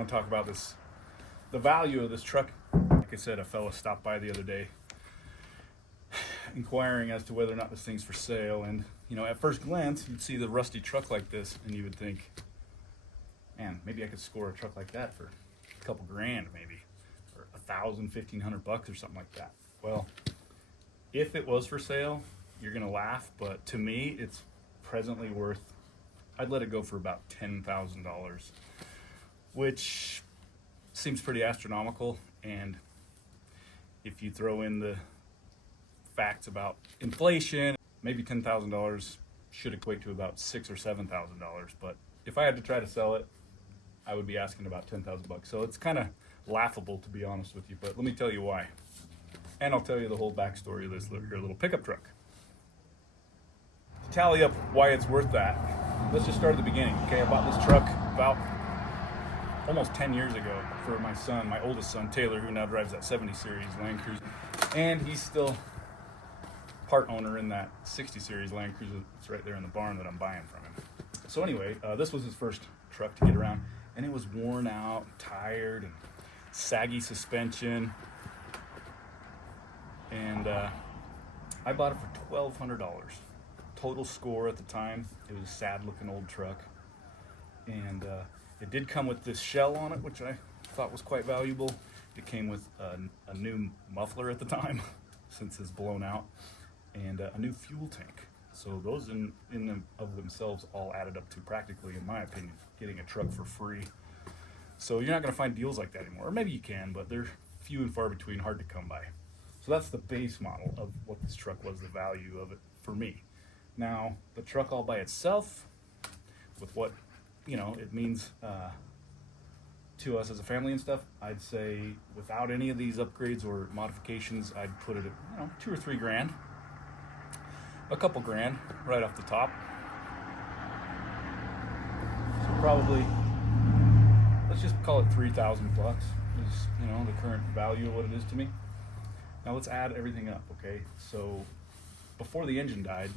want to talk about the value of this truck. Like I said, a fella stopped by the other day inquiring as to whether or not this thing's for sale. And, at first glance, you'd see the rusty truck like this and you would think, man, maybe I could score a truck like that for a couple grand, maybe, or $1,000, $1,500 or something like that. Well, if it was for sale, you're going to laugh, but to me, it's presently worth, I'd let it go for about $10,000, which seems pretty astronomical. And if you throw in the facts about inflation, maybe $10,000 should equate to about $6,000 or $7,000. But if I had to try to sell it, I would be asking about $10,000. So it's kind of laughable, to be honest with you. But let me tell you why, and I'll tell you the whole backstory of this your little pickup truck. To tally up why it's worth that, let's just start at the beginning. Okay, I bought this truck about almost 10 years ago for my son, my oldest son, Taylor, who now drives that 70 series Land Cruiser. And he's still part owner in that 60 series Land Cruiser that's right there in the barn that I'm buying from him. So anyway, this was his first truck to get around, and it was worn out, tired, and saggy suspension. And I bought it for $1,200. Total score at the time. It was a sad looking old truck. And it did come with this shell on it, which I thought was quite valuable. It came with a new muffler at the time, since it's blown out, and a new fuel tank. So those in them of themselves all added up to practically, in my opinion, getting a truck for free. So you're not going to find deals like that anymore. Or maybe you can, but they're few and far between, hard to come by. So that's the base model of what this truck was, the value of it for me. Now, the truck all by itself, with what it means to us as a family and stuff, I'd say without any of these upgrades or modifications, I'd put it at $2 or $3 grand, a couple grand right off the top. So probably, let's just call it $3,000 is the current value of what it is to me. Now let's add everything up, okay? So before the engine died,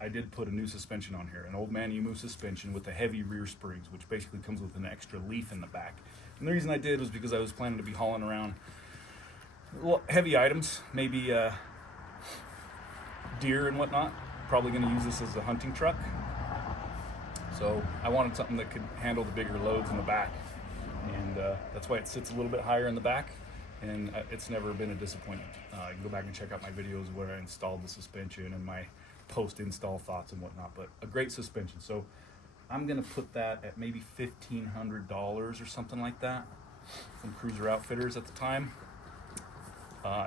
I did put a new suspension on here, an old man Yumu suspension with the heavy rear springs, which basically comes with an extra leaf in the back. And the reason I did was because I was planning to be hauling around heavy items, maybe deer and whatnot. Probably going to use this as a hunting truck. So I wanted something that could handle the bigger loads in the back. And that's why it sits a little bit higher in the back. And it's never been a disappointment. You can go back and check out my videos where I installed the suspension and my post-install thoughts and whatnot, but a great suspension. So I'm gonna put that at maybe $1,500 or something like that from Cruiser Outfitters at the time.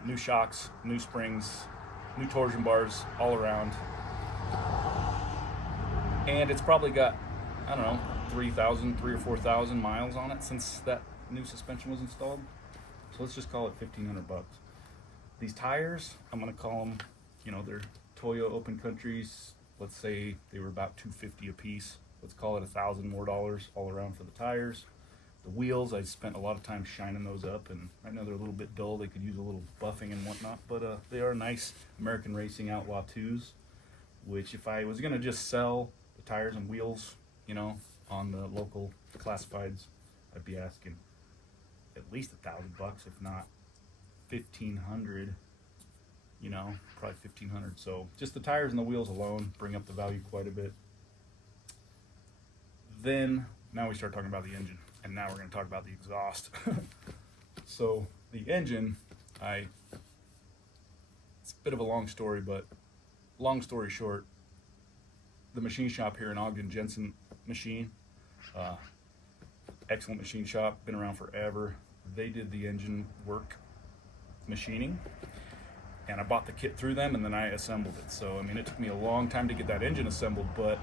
New shocks, new springs, new torsion bars all around, and it's probably got, I don't know, 3,000 or 4,000 miles on it since that new suspension was installed. So let's just call it $1,500. These tires, I'm gonna call them, they're Toyo Open Countries. Let's say they were about $250 a piece. Let's call it $1,000 more all around for the tires. The wheels, I spent a lot of time shining those up, and I know they're a little bit dull. They could use a little buffing and whatnot, but they are nice American Racing Outlaw 2s, which if I was gonna just sell the tires and wheels, on the local classifieds, I'd be asking at least $1,000, if not $1,500. Probably $1,500. So just the tires and the wheels alone bring up the value quite a bit. Then now we start talking about the engine, and now we're going to talk about the exhaust. So the engine, it's a bit of a long story, but long story short, the machine shop here in Ogden, Jensen Machine, excellent machine shop, been around forever. They did the engine work machining, and I bought the kit through them, and then I assembled it. So it took me a long time to get that engine assembled, but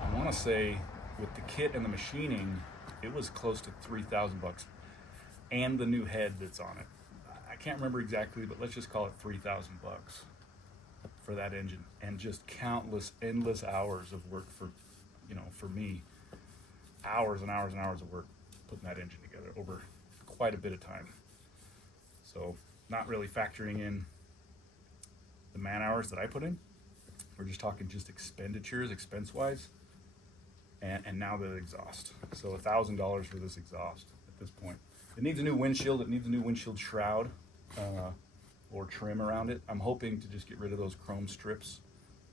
I want to say with the kit and the machining, it was close to $3,000, and the new head that's on it. I can't remember exactly, but let's just call it $3,000 for that engine, and just countless, endless hours of work for me, hours and hours and hours of work putting that engine together over quite a bit of time. So not really factoring in the man hours that I put in. We're just talking just expenditures, expense-wise. and now the exhaust. So $1,000 for this exhaust at this point. It needs a new windshield. It needs a new windshield shroud or trim around it. I'm hoping to just get rid of those chrome strips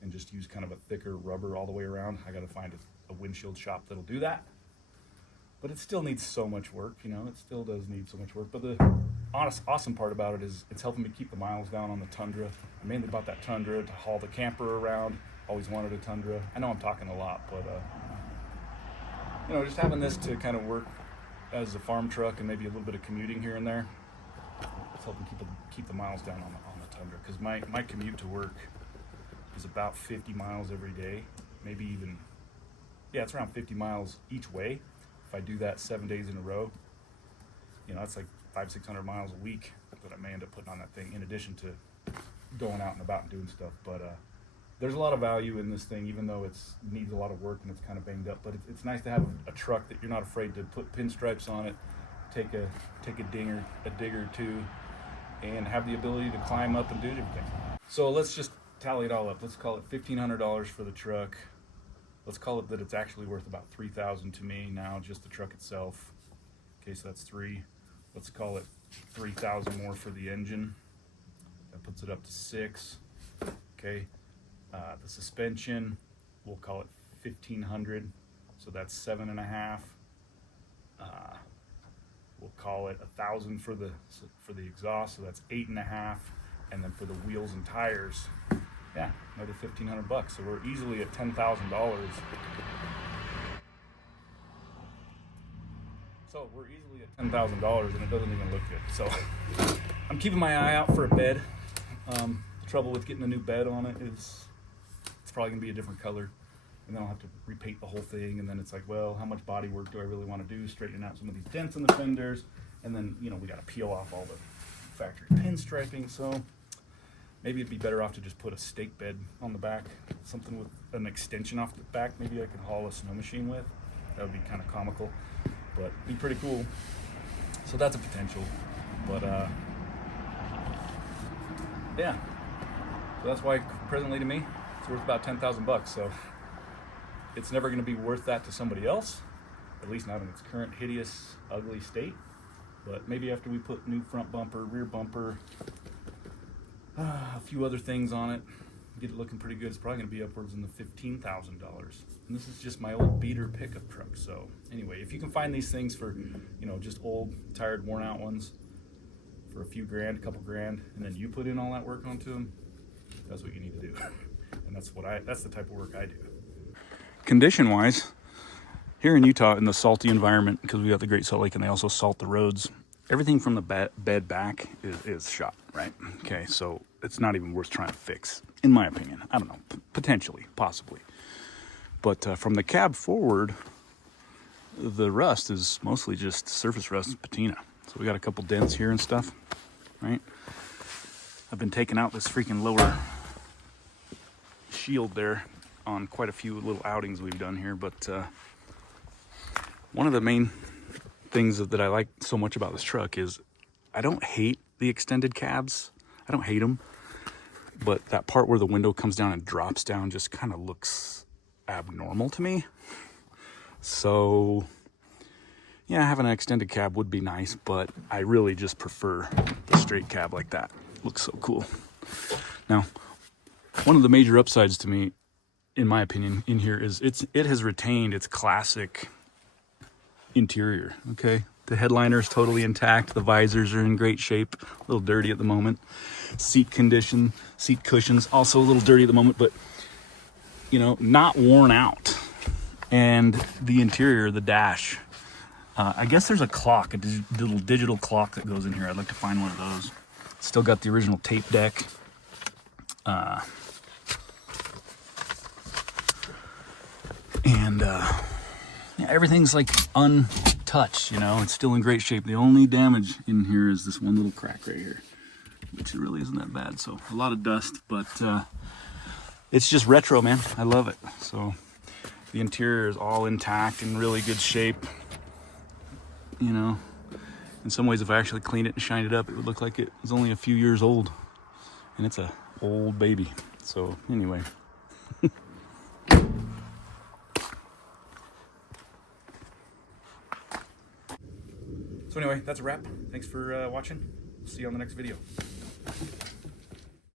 and just use kind of a thicker rubber all the way around. I got to find a windshield shop that'll do that. But it still needs so much work, you know, it still does need so much work. But the awesome part about it is it's helping me keep the miles down on the Tundra. I mainly bought that Tundra to haul the camper around. Always wanted a Tundra. I know I'm talking a lot, but you know, just having this to kind of work as a farm truck and maybe a little bit of commuting here and there, it's helping keep the miles down on the Tundra. Because my commute to work is about 50 miles every day, maybe even, yeah, it's around 50 miles each way. If I do that 7 days in a row, you know, that's like 500-600 miles a week that I may end up putting on that thing, in addition to going out and about and doing stuff. But there's a lot of value in this thing, even though it needs a lot of work and it's kind of banged up. But it's nice to have a truck that you're not afraid to put pinstripes on it, take a digger or two, and have the ability to climb up and do everything. So let's just tally it all up. Let's call it $1,500 for the truck. Let's call it that it's actually worth about $3,000 to me now, just the truck itself. Okay, so that's $3,000. Let's call it $3,000 more for the engine. That puts it up to $6,000. Okay, the suspension, we'll call it $1,500. So that's $7,500. We'll call it $1,000 for the exhaust, so that's $8,500. And then for the wheels and tires, yeah, another $1,500. So we're easily at $10,000. So we're easily at $10,000, and it doesn't even look good. So I'm keeping my eye out for a bed. The trouble with getting a new bed on it is it's probably gonna be a different color, and then I'll have to repaint the whole thing. And then it's like, well, how much body work do I really want to do? Straighten out some of these dents in the fenders, and then, you know, we got to peel off all the factory pinstriping. So maybe it'd be better off to just put a stake bed on the back, something with an extension off the back. Maybe I could haul a snow machine with. That would be kind of comical, but be pretty cool. So that's a potential. But yeah. So that's why presently to me, it's worth about $10,000. So it's never going to be worth that to somebody else, at least not in its current hideous, ugly state. But maybe after we put new front bumper, rear bumper, a few other things on it, get it looking pretty good, it's probably going to be upwards in the $15,000. And this is just my old beater pickup truck. So anyway, if you can find these things for, you know, just old, tired, worn out ones for a few grand, a couple grand, and then you put in all that work onto them, that's what you need to do. And that's the type of work I do. Condition wise, here in Utah, in the salty environment, because we got the Great Salt Lake and they also salt the roads, everything from the bed back is shot, right? Okay, so it's not even worth trying to fix, in my opinion. I don't know, potentially, possibly. But from the cab forward, the rust is mostly just surface rust and patina. So we got a couple dents here and stuff, right? I've been taking out this freaking lower shield there on quite a few little outings we've done here. But one of the main things that I like so much about this truck is I don't hate the extended cabs. I don't hate them, but that part where the window comes down and drops down just kind of looks abnormal to me. So yeah, having an extended cab would be nice, but I really just prefer the straight cab like that. Looks so cool. Now, one of the major upsides to me, in my opinion, in here is it has retained its classic interior. Okay, the headliner is totally intact. The visors are in great shape. A little dirty at the moment. Seat cushions also a little dirty at the moment, but you know, not worn out. And the interior, the dash, I guess there's a clock, a little digital clock that goes in here. I'd like to find one of those. Still got the original tape deck. Yeah, everything's like untouched, you know, it's still in great shape. The only damage in here is this one little crack right here, which it really isn't that bad. So a lot of dust, but it's just retro, man. I love it. So the interior is all intact, in really good shape. You know, in some ways, if I actually cleaned it and shined it up, it would look like it was only a few years old, and it's a old baby. So anyway. So anyway, that's a wrap. Thanks for watching. See you on the next video.